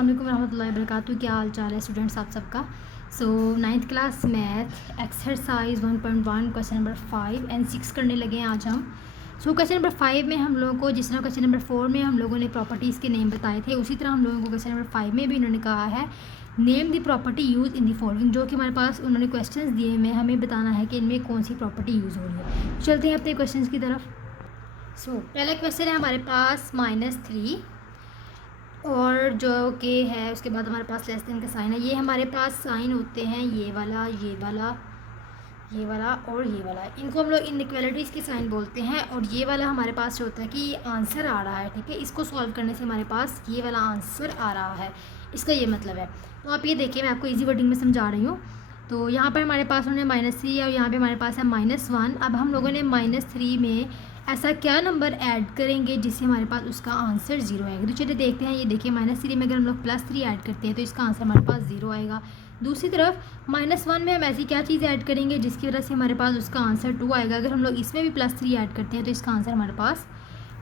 अस्सलाम वालेकुम रहमतुल्लाहि वबरकातुहू। क्या हाल चाल है स्टूडेंट्स आप सबका। सो 9th class math exercise 1.1 question number 5 and 6 करने लगे हैं आज हम। क्वेश्चन नंबर 5 में हम लोगों को, जिस तरह क्वेश्चन नंबर 4 में हम लोगों ने प्रॉपर्टीज़ के नेम बताए थे, उसी तरह हम लोगों को क्वेश्चन नंबर 5 में भी उन्होंने कहा है name the property use in the following. जो कि हमारे पास उन्होंने क्वेश्चन दिए में हमें बताना है कि इनमें कौन सी प्रॉपर्टी यूज़ हो रही है। चलते हैं अपने क्वेश्चन की तरफ। पहला क्वेश्चन है हमारे पास -3 और जो कि है उसके बाद हमारे पास लेस देन का साइन है। ये हमारे पास साइन होते हैं ये वाला, ये वाला, ये वाला और ये वाला। इनको हम लोग इनइक्वालिटीज़ के साइन बोलते हैं। और ये वाला हमारे पास जो होता है कि ये आंसर आ रहा है, ठीक है। इसको सॉल्व करने से हमारे पास ये वाला आंसर आ रहा है, इसका ये मतलब है। तो आप ये देखिए, मैं आपको ईजी वर्डिंग में समझा रही हूँ। तो यहाँ पर हमारे पास उन्होंने -3 और यहाँ पे हमारे पास है -1। अब हम लोगों ने -3 में ऐसा क्या नंबर ऐड करेंगे जिससे हमारे पास उसका आंसर 0 आएगा। तो चलिए देखते हैं। ये देखिए -3 में अगर हम लोग +3 ऐड करते हैं तो इसका आंसर हमारे पास 0 आएगा। दूसरी तरफ -1 में हम ऐसी क्या चीज़ ऐड करेंगे जिसकी वजह से हमारे पास उसका आंसर 2 आएगा। अगर हम लोग इसमें भी +3 ऐड करते हैं तो इसका आंसर हमारे पास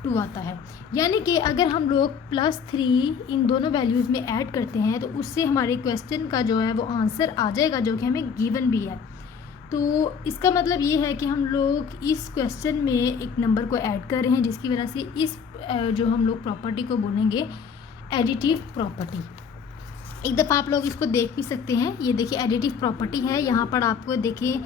2 आता है। यानी कि अगर हम लोग +3 इन दोनों वैल्यूज़ में ऐड करते हैं तो उससे हमारे क्वेश्चन का जो है वो आंसर आ जाएगा, जो कि हमें गिवन भी है। तो इसका मतलब ये है कि हम लोग इस क्वेश्चन में एक नंबर को ऐड कर रहे हैं, जिसकी वजह से इस जो हम लोग प्रॉपर्टी को बोलेंगे एडिटिव प्रॉपर्टी। एक दफ़ा आप लोग इसको देख भी सकते हैं। ये देखिए एडिटिव प्रॉपर्टी है। यहाँ पर आपको देखिए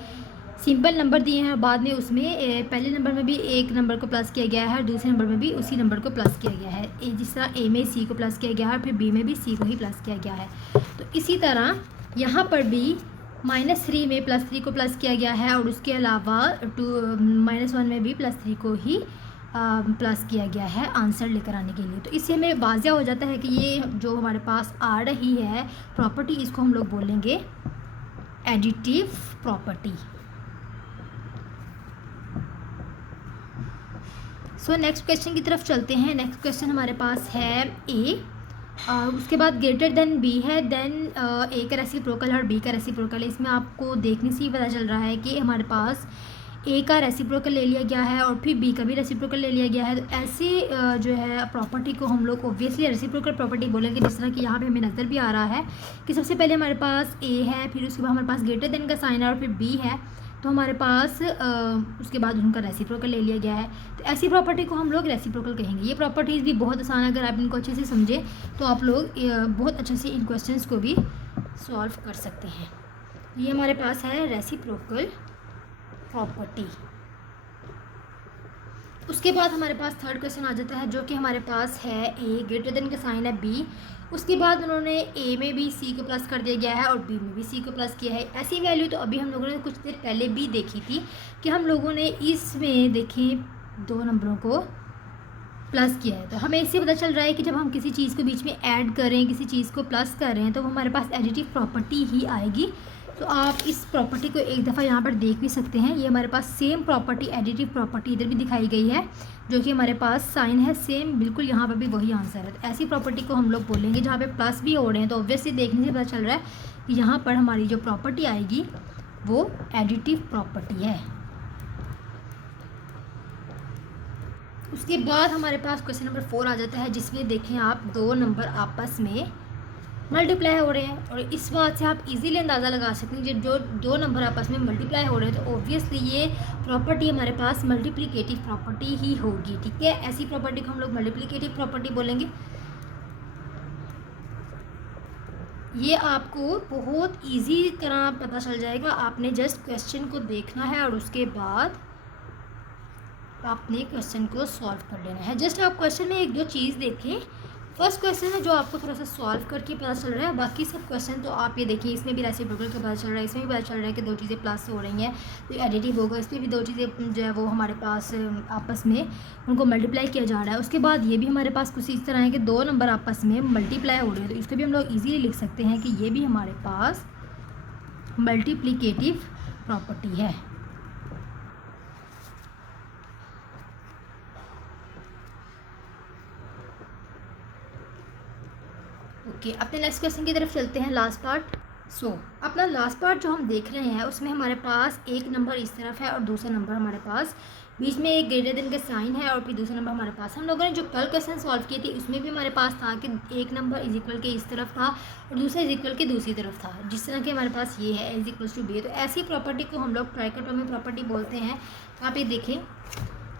सिंपल नंबर दिए हैं, बाद में उसमें पहले नंबर में भी एक नंबर को प्लस किया गया है और दूसरे नंबर में भी उसी नंबर को प्लस किया गया है। जिस तरह ए में सी को प्लस किया गया है और फिर बी में भी सी को ही प्लस किया गया है, तो इसी तरह यहाँ पर भी -3 में +3 को प्लस किया गया है और उसके अलावा -1 में भी +3 को ही प्लस किया गया है आंसर लेकर आने के लिए। तो इससे हमें वाज़िया हो जाता है कि ये जो हमारे पास आ रही है प्रॉपर्टी, इसको हम लोग बोलेंगे एडिटिव प्रॉपर्टी। नेक्स्ट क्वेश्चन की तरफ चलते हैं। नेक्स्ट क्वेश्चन हमारे पास है ए। उसके बाद ग्रेटर देन बी है, देन ए का रेसिप्रोकल है और बी का रेसिप्रोकल है। इसमें आपको देखने से ही पता चल रहा है कि हमारे पास ए का रेसिप्रोकल ले लिया गया है और फिर बी का भी रेसिप्रोकल ले लिया गया है। तो ऐसे जो है प्रॉपर्टी को हम लोग ऑब्वियसली रेसिप्रोकल प्रॉपर्टी बोलेंगे। जिस तरह कि यहाँ पे हमें नज़र भी आ रहा है कि सबसे पहले हमारे पास ए है, फिर उसके बाद हमारे पास ग्रेटर देन का साइन है और फिर बी है, तो हमारे पास उसके बाद उनका रेसिप्रोकल ले लिया गया है। तो ऐसी प्रॉपर्टी को हम लोग रेसिप्रोकल कहेंगे। ये प्रॉपर्टीज़ भी बहुत आसान है, अगर आप इनको अच्छे से समझें तो आप लोग बहुत अच्छे से इन क्वेश्चंस को भी सॉल्व कर सकते हैं। ये हमारे पास है रेसिप्रोकल प्रॉपर्टी। उसके बाद हमारे पास थर्ड क्वेश्चन आ जाता है, जो कि हमारे पास है ए, ग्रेटर देन का साइन है बी, उसके बाद उन्होंने ए में भी सी को प्लस कर दिया गया है और बी में भी सी को प्लस किया है। ऐसी वैल्यू तो अभी हम लोगों ने कुछ देर पहले भी देखी थी कि हम लोगों ने इसमें देखें 2 नंबरों को प्लस किया है। तो हमें इससे पता चल रहा है कि जब हम किसी चीज़ को बीच में ऐड कर रहे हैं, किसी चीज़ को प्लस कर रहे हैं, तो हमारे पास एडिटिव प्रॉपर्टी ही आएगी। तो आप इस प्रॉपर्टी को एक दफ़ा यहाँ पर देख भी सकते हैं। ये हमारे पास सेम प्रॉपर्टी एडिटिव प्रॉपर्टी इधर भी दिखाई गई है, जो कि हमारे पास साइन है सेम, बिल्कुल यहाँ पर भी वही आंसर है। तो ऐसी प्रॉपर्टी को हम लोग बोलेंगे जहाँ पे प्लस भी हो रहे हैं। तो ऑब्वियसली देखने से पता चल रहा है कि यहाँ पर हमारी जो प्रॉपर्टी आएगी वो एडिटिव प्रॉपर्टी है। उसके बाद हमारे पास क्वेश्चन नंबर 4 आ जाता है, जिसमें देखें आप 2 नंबर आपस में मल्टीप्लाई हो रहे हैं। और इस बात से आप इजीली अंदाज़ा लगा सकते हैं जो 2 नंबर आपस में मल्टीप्लाई हो रहे हैं, तो ऑब्वियसली ये प्रॉपर्टी हमारे पास मल्टीप्लिकेटिव प्रॉपर्टी ही होगी, ठीक है। ऐसी प्रॉपर्टी को हम लोग मल्टीप्लिकेटिव प्रॉपर्टी बोलेंगे। ये आपको बहुत इजी तरह पता चल जाएगा। आपने जस्ट क्वेश्चन को देखना है और उसके बाद आपने क्वेश्चन को सॉल्व कर लेना है। जस्ट आप क्वेश्चन में 1-2 चीज़ देखें। फर्स्ट क्वेश्चन है जो आपको थोड़ा सा सॉल्व करके पता चल रहा है, बाकी सब क्वेश्चन तो आप ये देखिए, इसमें भी रेसिप्रोकल का पता चल रहा है, इसमें भी पता चल रहा है कि 2 चीज़ें प्लस हो रही हैं तो एडिटिव होगा। इसमें भी 2 चीज़ें जो है वो हमारे पास आपस में उनको मल्टीप्लाई किया जा रहा है। उसके बाद ये भी हमारे पास कुछ इस तरह है कि 2 नंबर आपस में मल्टीप्लाई हो रहे हैं, तो इसको भी हम लोग ईजीली लिख सकते हैं कि ये भी हमारे पास मल्टीप्लिकेटिव प्रॉपर्टी है। ओके, अपने नेक्स्ट क्वेश्चन की तरफ चलते हैं, लास्ट पार्ट। अपना लास्ट पार्ट जो हम देख रहे हैं उसमें हमारे पास एक नंबर इस तरफ है और दूसरा नंबर हमारे पास बीच में एक ग्रेटर देन का साइन है और फिर दूसरा नंबर हमारे पास। हम लोगों ने जो कल क्वेश्चन सॉल्व किए थे उसमें भी हमारे पास था कि एक नंबर इज इक्वल के इस तरफ था और दूसरा इज इक्वल के दूसरी तरफ था, जिस तरह के हमारे पास ये है इज इक्वल टू बी। तो ऐसी प्रॉपर्टी को हम लोग ट्राइकोटोमी प्रॉपर्टी बोलते हैं। तो आप ये देखें,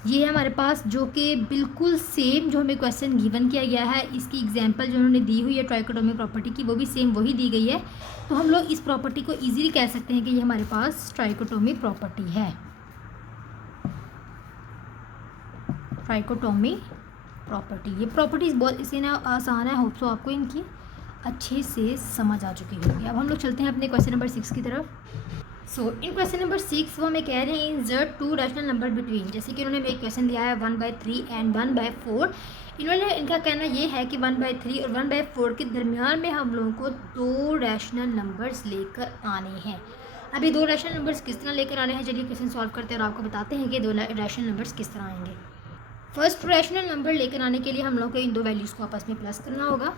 ये है हमारे पास जो कि बिल्कुल सेम जो हमें क्वेश्चन गिवन किया गया है, इसकी एग्जांपल जो उन्होंने दी हुई है ट्राइकोटोमी प्रॉपर्टी की वो भी सेम वही दी गई है। तो हम लोग इस प्रॉपर्टी को इजीली कह सकते हैं कि ये हमारे पास ट्राइकोटोमी प्रॉपर्टी है। ट्राइकोटोमी प्रॉपर्टी, ये प्रॉपर्टीज बहुत इसी ना आसान है, होप सो आपको इनकी अच्छे से समझ आ चुकी होगी। अब हम लोग चलते हैं अपने क्वेश्चन नंबर 6 की तरफ। इन क्वेश्चन नंबर 6 वो हमें कह रहे हैं इंसर्ट 2 रैशनल नंबर बिटवीन, जैसे कि उन्होंने एक क्वेश्चन दिया है 1/3 एंड 1/4। इनका कहना ये है कि 1/3 और 1/4 के दरमियान में हम लोगों को 2 रैशनल नंबर्स लेकर आने हैं। अभी 2 रैशनल नंबर्स किस तरह लेकर आने हैं, चलिए क्वेश्चन सॉल्व करते हैं और आपको बताते हैं कि 2 रैशनल नंबर्स किस तरह आएंगे। फर्स्ट रैशनल नंबर लेकर आने के लिए हम लोग को इन 2 वैल्यूज़ को आपस में प्लस करना होगा।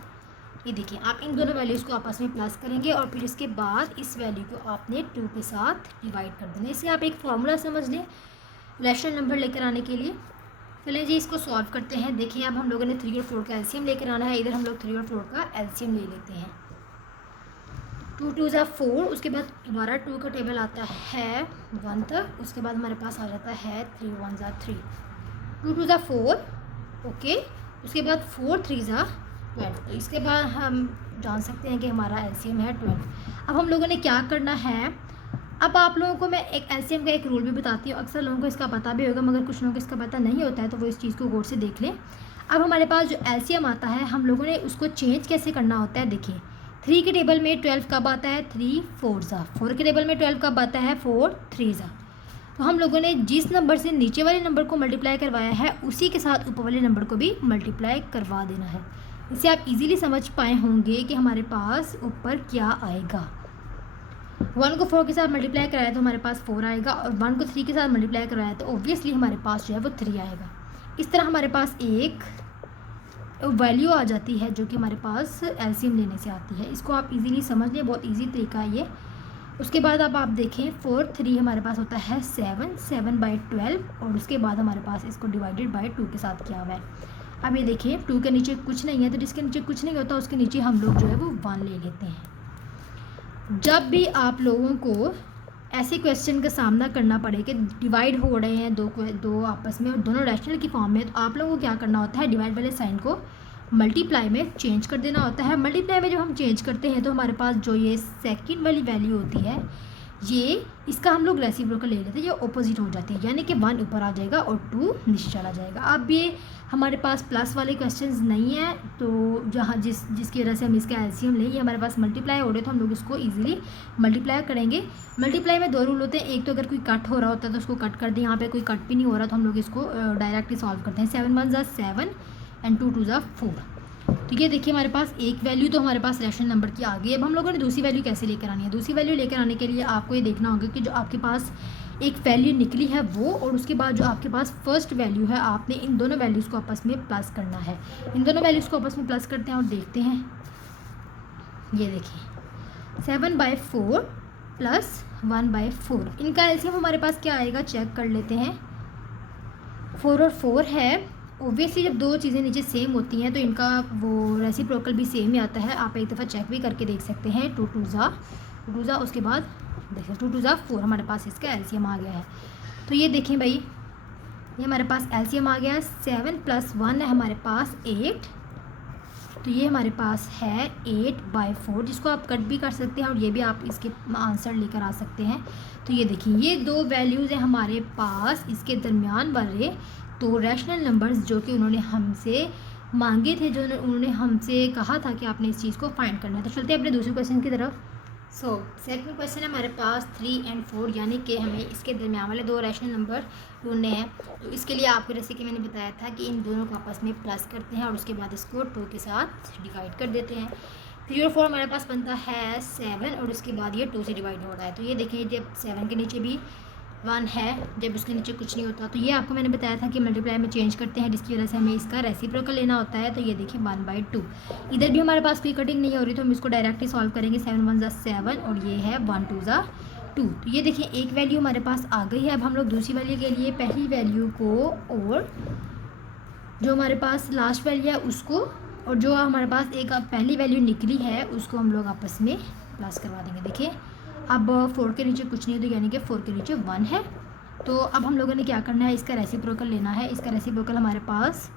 ये देखिए, आप इन दोनों वैल्यूज़ को आपस में प्लस करेंगे और फिर इसके बाद इस वैल्यू को आपने 2 के साथ डिवाइड कर देना। इससे आप एक फार्मूला समझ लें रैशनल नंबर लेकर आने के लिए। चलिए जी, इसको सॉल्व करते हैं। देखिए, अब हम लोगों ने 3 और 4 का एलसीएम लेकर आना है। इधर हम लोग 3 और 4 का एलसीएम ले लेते हैं। 2 2 ज़ा 4, उसके बाद दोबारा 2 का टेबल आता है 1 तक, उसके बाद हमारे पास आ जाता है 3 1 ज़ा 3, 2 2 ज़ा 4, ओके। उसके बाद 4 3 ज़ा 12। तो इसके बाद हम जान सकते हैं कि हमारा एलसीएम है 12। अब हम लोगों ने क्या करना है, अब आप लोगों को मैं एक एलसीएम का एक रूल भी बताती हूँ। अक्सर लोगों को इसका पता भी होगा, मगर कुछ लोगों को इसका पता नहीं होता है, तो वो इस चीज़ को गौर से देख लें। अब हमारे पास जो एलसीएम आता है, हम लोगों ने उसको चेंज कैसे करना होता है। देखिए, 3 के टेबल में 12 कब आता है, 3 4 ज़ा। 4 के टेबल में 12 कब आता है, 4 3 ज़ा। तो हम लोगों ने जिस नंबर से नीचे वाले नंबर को मल्टीप्लाई करवाया है उसी के साथ ऊपर वाले नंबर को भी मल्टीप्लाई करवा देना है। इससे आप इजीली समझ पाए होंगे कि हमारे पास ऊपर क्या आएगा। 1 को 4 के साथ मल्टीप्लाई कराया तो हमारे पास 4 आएगा, और 1 को 3 के साथ मल्टीप्लाई कराया तो ऑब्वियसली हमारे पास जो है वो 3 आएगा। इस तरह हमारे पास एक वैल्यू आ जाती है जो कि हमारे पास एलसीएम लेने से आती है। इसको आप इजीली समझ लें, बहुत इजी तरीका है ये। उसके बाद अब आप देखें 4 3 हमारे पास होता है 7 7/12, और उसके बाद हमारे पास इसको डिवाइडेड बाय 2 के साथ किया हुआ है। अब ये देखिए, 2 के नीचे कुछ नहीं है, तो जिसके नीचे कुछ नहीं होता उसके नीचे हम लोग जो है वो 1 ले लेते हैं। जब भी आप लोगों को ऐसे क्वेश्चन का सामना करना पड़े कि डिवाइड हो रहे हैं दो आपस में और दोनों रैशनल की फॉर्म में, तो आप लोगों को क्या करना होता है, डिवाइड वाले साइन को मल्टीप्लाई में चेंज कर देना होता है। मल्टीप्लाई में जब हम चेंज करते हैं तो हमारे पास जो ये सेकंड वाली वैल्यू होती है, ये इसका हम लोग रेसिप्रोकल ले लेते हैं, ये ऑपोजिट हो जाती है, यानी कि 1 ऊपर आ जाएगा और 2 नीचे चला जाएगा। अब ये हमारे पास प्लस वाले क्वेश्चंस नहीं है, तो जहाँ जिसकी वजह से हम इसका एलसीएम लें, ये हमारे पास मल्टीप्लाई हो रहे तो हम लोग इसको इजीली मल्टीप्लाई करेंगे। मल्टीप्लाई में 2 रूल होते हैं, एक तो अगर कोई कट हो रहा होता है तो उसको कट कर दें, यहाँ पे कोई कट भी नहीं हो रहा तो हम लोग इसको डायरेक्टली सॉल्व करते हैं। 7 1 ज़ा 7 एंड 2 2 ज़ा 4। ठीक है, देखिए हमारे पास एक वैल्यू तो हमारे पास रैशनल नंबर की आ गई। अब हम लोगों ने दूसरी वैल्यू कैसे लेकर आनी है। दूसरी वैल्यू लेकर आने के लिए आपको ये देखना होगा कि जो आपके पास एक वैल्यू निकली है वो, और उसके बाद जो आपके पास फर्स्ट वैल्यू है, आपने इन दोनों वैल्यूज़ को आपस में प्लस करना है। इन दोनों वैल्यूज़ को आपस में प्लस करते हैं और देखते हैं। ये देखिए 7/4 प्लस 1/4, इनका एलसीएम हमारे पास क्या आएगा, चेक कर लेते हैं। 4 और 4 है। ऑब्वियसली जब 2 चीज़ें नीचे सेम होती हैं तो इनका वो रेसिप्रोकल भी सेम ही आता है। आप एक दफ़ा चेक भी करके देख सकते हैं। 2 2 ज़ा, उसके बाद देखिए 2 2 ज़ा 4, हमारे पास इसका एलसीएम आ गया है। तो ये देखें भाई, ये हमारे पास एलसीएम आ गया है। 7 + 1 है हमारे पास 8, तो ये हमारे पास है 8/4, जिसको आप कट भी कर सकते हैं और ये भी आप इसके आंसर लेकर आ सकते हैं। तो ये देखिए, ये 2 वैल्यूज़ हैं हमारे पास, इसके दरमियान वाले 2 रैशनल नंबर्स जो कि उन्होंने हमसे मांगे थे, जो उन्होंने हमसे कहा था कि आपने इस चीज़ को फाइंड करना है। तो चलते हैं अपने दूसरे क्वेश्चन की तरफ। सेकंड क्वेश्चन है हमारे पास 3 और 4, यानी कि हमें इसके दरमियान वाले 2 रैशनल नंबर ढूंढने हैं। तो इसके लिए आपको जैसे कि मैंने बताया था कि इन दोनों को आपस में प्लस करते हैं और उसके बाद इसको 2 के साथ डिवाइड कर देते हैं। 3 और 4 हमारे पास बनता है 7, और उसके बाद ये 2 से डिवाइड हो रहा है। तो ये देखिए, जब 7 के नीचे भी 1 है, जब उसके नीचे कुछ नहीं होता, तो ये आपको मैंने बताया था कि मल्टीप्लाई में चेंज करते हैं, जिसकी वजह से हमें इसका रेसिप्रोकल लेना होता है। तो ये देखिए 1/2, इधर भी हमारे पास कोई कटिंग नहीं हो रही तो हम इसको डायरेक्टली सॉल्व करेंगे। 7 1 ज़ा 7, और ये है 1 2 ज़ा तो ये देखिए एक वैल्यू हमारे पास आ गई है। अब हम लोग दूसरी वैल्यू के लिए पहली वैल्यू को और जो हमारे पास लास्ट वैल्यू है उसको और जो हमारे पास एक पहली वैल्यू निकली है उसको हम लोग आपस में प्लस करवा देंगे। देखिए अब 4 के नीचे कुछ नहीं है, तो यानी कि 4 के नीचे 1 है। तो अब हम लोगों ने क्या करना है, इसका रेसिप्रोकल लेना है। इसका रेसिप्रोकल हमारे पास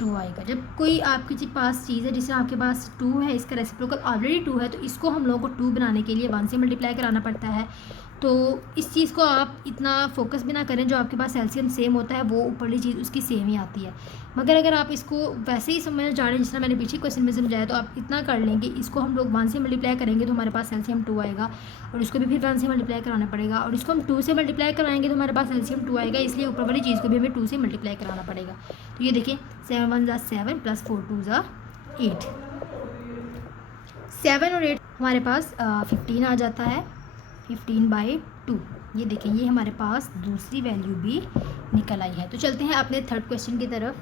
2 आएगा। जब कोई आपके पास चीज़ है जिससे आपके पास 2 है, इसका रेसिप्रोकल ऑलरेडी 2 है, तो इसको हम लोगों को 2 बनाने के लिए 1 से मल्टीप्लाई कराना पड़ता है। तो इस चीज़ को आप इतना फोकस भी ना करें, जो आपके पास एलसीएम सेम होता है वो ऊपरली चीज़ उसकी सेम ही आती है। मगर अगर आप इसको वैसे ही समझ जा रहे हैं जिस तरह मैंने पीछे क्वेश्चन में समझाया, तो आप इतना कर लेंगे, इसको हम लोग 1 से मल्टीप्लाई करेंगे तो हमारे पास एलसीएम 2 आएगा, और इसको भी फिर 1 से मल्टीप्लाई कराना पड़ेगा, और इसको हम 2 से मल्टीप्लाई कराएंगे तो हमारे पास एलसीएम 2 आएगा, इसलिए ऊपर वाली चीज़ को भी हमें 2 से मल्टीप्लाई कराना पड़ेगा। तो ये देखिए 7 1 ज़ा 7 प्लस 4 2 ज़ा 8, 7 और 8 हमारे पास 15 आ जाता है, 15/2। ये देखें ये हमारे पास दूसरी वैल्यू भी निकल आई है। तो चलते हैं अपने थर्ड क्वेश्चन की तरफ।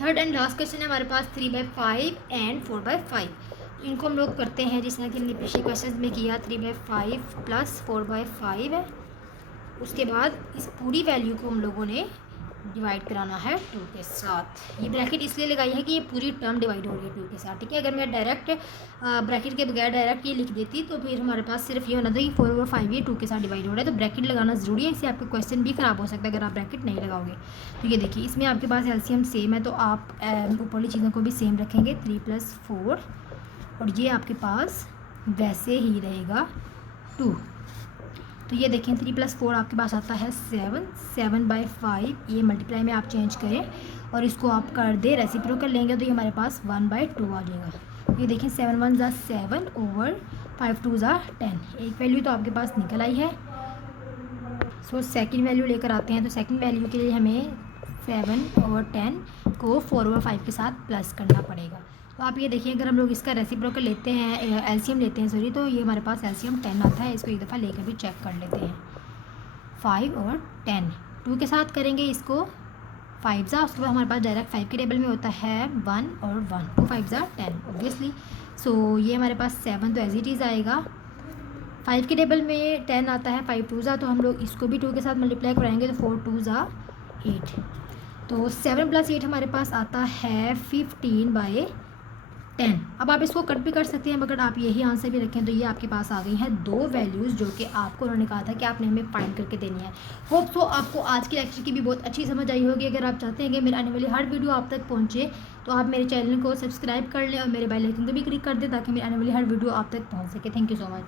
थर्ड एंड लास्ट क्वेश्चन है हमारे पास 3/5 एंड 4/5। तो इनको हम लोग करते हैं जिस तरह कि हमने पिछले क्वेश्चन में किया, 3/5 प्लस 4/5 है। उसके बाद इस पूरी वैल्यू को हम लोगों ने डिवाइड कराना है 2 के साथ। ये ब्रैकेट इसलिए लगाई है कि ये पूरी टर्म डिवाइड हो रही है 2 के साथ, ठीक है। अगर मैं डायरेक्ट ब्रैकेट के बगैर डायरेक्ट ये लिख देती तो फिर हमारे पास सिर्फ ये होना था कि 4 और 5 ये 2 के साथ डिवाइड हो रहा है। तो ब्रैकेट लगाना ज़रूरी है, इससे आपका क्वेश्चन भी ख़राब हो सकता है अगर आप ब्रैकेट नहीं लगाओगे। तो ये देखिए इसमें आपके पास एलसीएम सेम है, तो आप ऊपरली चीज़ों को भी सेम रखेंगे, 3 + 4, और ये आपके पास वैसे ही रहेगा 2। तो ये देखें 3 + 4 आपके पास आता है 7, 7/5, ये मल्टीप्लाई में आप चेंज करें और इसको आप कर दे रेसिप्रोकल लेंगे तो ये हमारे पास 1/2 आ जाएगा। ये देखें 7 1 ज़ा 7 ओवर 5 2 ज़ा 10, एक वैल्यू तो आपके पास निकल आई है। सो सेकंड वैल्यू लेकर आते हैं। तो सेकंड वैल्यू के लिए हमें 7 और 10 को 4 और 5 के साथ प्लस करना पड़ेगा। तो आप ये देखिए अगर हम लोग इसका रेसिप्रोकल लेते हैं, एलसीएम लेते हैं सॉरी, तो ये हमारे पास एलसीएम 10 आता है। इसको एक दफ़ा लेकर भी चेक कर लेते हैं। 5 और 10 2 के साथ करेंगे इसको, 5 ज़ा, उसके बाद हमारे पास डायरेक्ट 5 के टेबल में होता है 1 और 1, 2 5 ज़ा 10 ऑब्वियसली। सो ये हमारे पास 7 तो एज इट इज़ आएगा। 5 के टेबल में 10 आता है, 5 2 ज़ा, तो हम लोग इसको भी 2 के साथ मल्टीप्लाई कराएंगे तो 4 2 ज़ा 8। तो 7 + 8 हमारे पास आता है 15/10। अब आप इसको कट भी कर सकते हैं, मगर आप यही आंसर भी रखें तो ये आपके पास आ गई हैं 2 वैल्यूज़ जो कि आपको उन्होंने कहा था कि आपने हमें फाइंड करके देनी है। होप सो आपको आज की लेक्चर की भी बहुत अच्छी समझ आई होगी। अगर आप चाहते हैं कि मेरे आने वाली हर वीडियो आप तक पहुंचे तो आप मेरे चैनल को सब्सक्राइब कर लें और मेरे बेल आइकन को भी क्लिक कर दें ताकि मेरी आने वाली हर वीडियो आप तक पहुँच सके। Thank you so much.